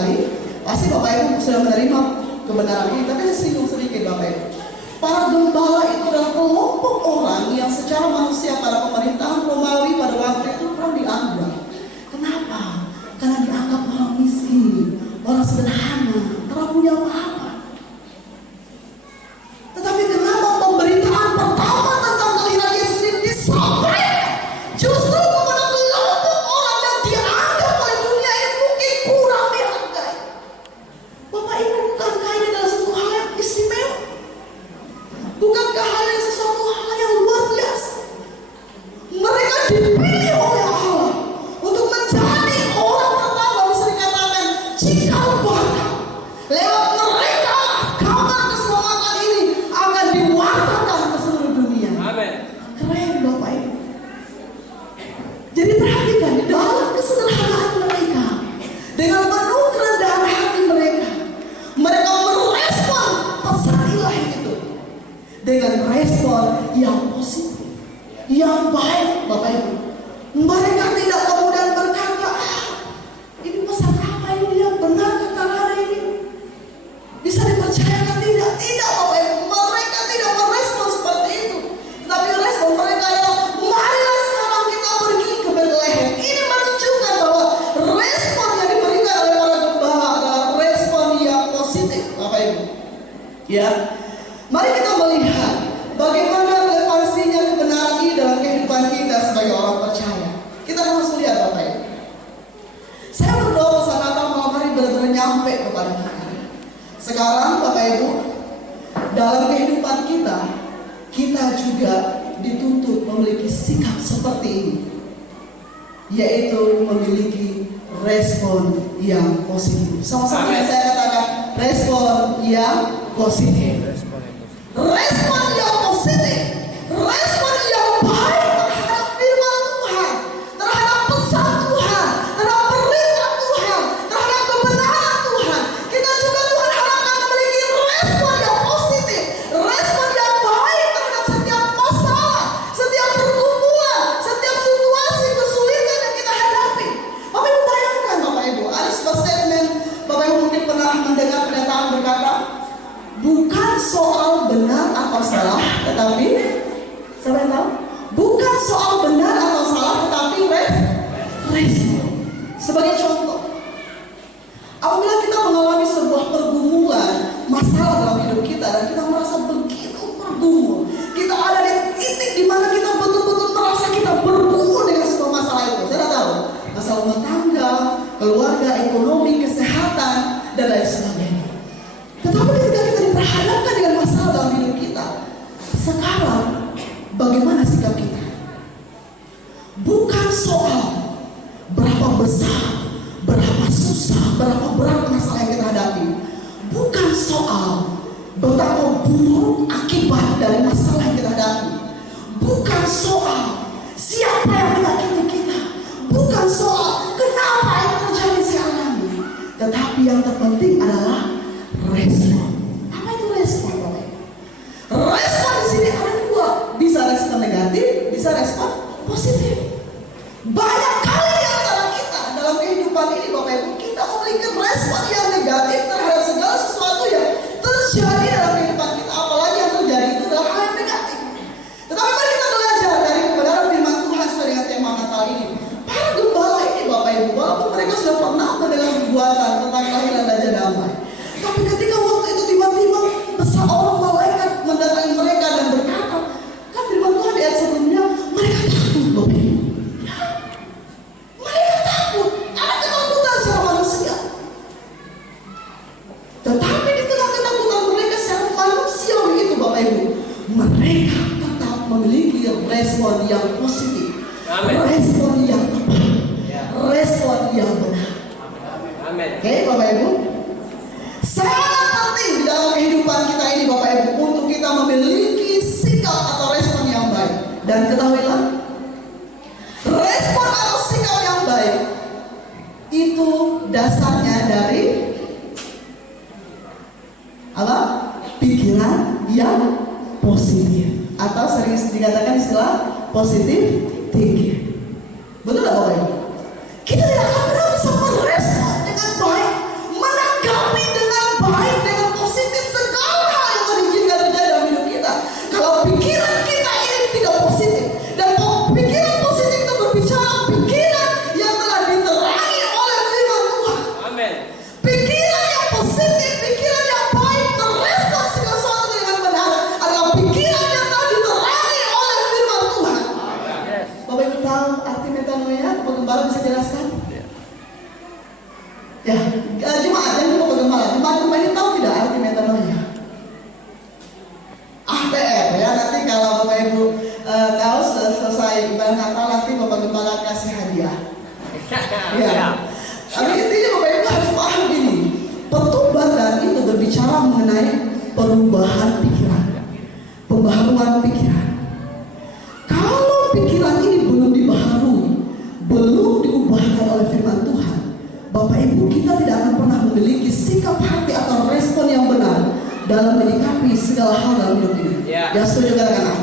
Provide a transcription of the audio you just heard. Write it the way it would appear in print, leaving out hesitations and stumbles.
kali, pasti Bapak Ibu sudah menerima kebenaran ini. Tapi saya singgung sedikit Bapak Ibu. Para gembala itu adalah kelompok orang yang secara manusia pada pemerintahan Romawi pada waktu itu kurang dianggap. Kenapa? Karena dianggap orang miskin, orang sederhana, tidak punya apa-apa. Tetapi kenapa pemberitaan pertama tentang kelahiran Yesus ini disampaikan justru kepada kelompok orang yang dianggap oleh dunia ini mungkin kurang dihargai? Bapak Ibu, bukankah ini adalah satu hal yang istimewa? Bukankah hal yang sesuatu hal yang luar biasa? Mereka dipilih oleh Allah untuk menjadi orang pertama, bisa dikatakan cikal bakal. Lewat mereka kabar keselamatan ini akan diwartakan ke seluruh dunia. Amin. Keren Bapak Ibu. Jadi perhatikan di dalam kesederhanaan mereka, dengan penuh kerendahan hati mereka, mereka merespon pesan ilahi itu dengan respon yang positif, yang baik Bapak Ibu. Mereka tidak kemudian berkata, ini pesan apa ini yang benar kata hari ini? Bisa dipercayakan tidak? Tidak Bapak Ibu. Mereka tidak merespon seperti itu. Tetapi respon mereka adalah, marilah sekarang kita pergi ke Bethlehem. Ini menunjukkan bahwa respon yang diberikan oleh para gembala adalah respon yang positif Bapak Ibu. Ya, mari kita melihat bagaimana relevansinya kebenaran ini dalam kehidupan kita sebagai orang percaya. Kita langsung lihat Bapak Ibu. Saya berdoa pesan Natal malam hari benar-benar nyampe kepada kita. Sekarang Bapak Ibu, dalam kehidupan kita, kita juga dituntut memiliki sikap seperti ini, yaitu memiliki respon yang positif. Sama-sama saya katakan respon yang positif. Respon yang positif, respon yang baik terhadap firman Tuhan, terhadap pesan Tuhan, terhadap perintah Tuhan, terhadap kebenaran Tuhan. Kita juga Tuhan harapkan memiliki respon yang positif, respon yang baik terhadap setiap masalah, setiap pergumulan, setiap situasi kesulitan yang kita hadapi. Bapak Ibu bayangkan Bapak Ibu, ada sebuah statement Bapak Ibu mungkin pernah mendengar pernyataan berkata, bukan soal benar atau salah, tetapi siapa yang tahu? Bukan soal benar atau salah, tetapi respon. Sebagai contoh, apabila kita mengalami sebuah pergumulan, masalah dalam hidup kita, dan kita merasa begitu bergumul, kita ada di titik di mana kita betul-betul merasa kita bergumul dengan sebuah masalah itu. Saya tahu, masalah rumah tangga, keluarga, ekonomi, kesehatan, dan lain sebagainya. Tetapi ketika kita diperhadapkan dengan masalah dalam hidup kita, sekarang bagaimana sikap kita? Bukan soal berapa besar, berapa susah, berapa berat masalah yang kita hadapi. Bukan soal betapa buruk akibat dari masalah yang kita hadapi. Bukan soal siapa yang menyakiti kita. Bukan soal kenapa yang terjadi sekarang. Tetapi yang terpenting adalah respon. Apa itu respon? Respon di sini ada dua, bisa respon negatif, bisa respon positif. Banyak kali di antara kita dalam kehidupan ini Bapak Ibu, kita memiliki respon yang negatif terhadap segala sesuatu yang terjadi dalam kehidupan kita, apalagi yang terjadi itu adalah hal yang negatif. Tetapi mari kita belajar dari kebenaran firman Tuhan sesuai dengan tema Natal ini. Para gembala ini Bapak Ibu, walaupun mereka sudah pernah mendengar perbuatan tentang kelahiran Raja Damai, tapi ketika waktu itu tiba-tiba seorang malaikat mendatangi mereka dan berkata, kan firman Tuhan di ayat sebelumnya, mereka takut Bapak Ibu. Mereka takut, ada ketakutan secara manusia. Tetapi di tengah ketakutan mereka secara manusiawi itu Bapak Ibu, mereka tetap memiliki respon yang positif. Amen. Respon yang tepat. Respon yang benar. Amin. Oke Bapak Ibu, sangat penting di dalam kehidupan kita ini Bapak Ibu untuk kita memiliki sikap atau respon yang baik. Dan ketahuilah, respon atau sikap yang baik itu dasarnya dari apa? Pikiran yang positif, atau sering dikatakan istilah positif thinking. Betul tak Bapak Ibu? Kita tidak akan pernah bisa merespon dengan baik, Pikiran yang positif, pikiran yang baik, merespon segala sesuatu dengan benar adalah pikiran yang telah diterangi oleh firman Tuhan. Bapak Ibu tahu arti metanoia? Penggembala bisa jelaskan? Ya, jemaat yang mau penggembala, jemaat ini tahu tidak arti metanoia? ATR ya, nanti kalau Bapak Ibu tahu selesai ibadah Natal nanti Bapak Gembala kasih hadiah. Ya. Tapi intinya Bapak Ibu harus paham ini. Pertobatan itu berbicara mengenai perubahan pikiran, pembaharuan pikiran. Kalau pikiran ini belum dibaharui, belum diubahkan oleh firman Tuhan, Bapak Ibu kita tidak akan pernah memiliki sikap hati atau respon yang benar dalam menyikapi segala hal dalam hidup ini. Ya, setuju katakan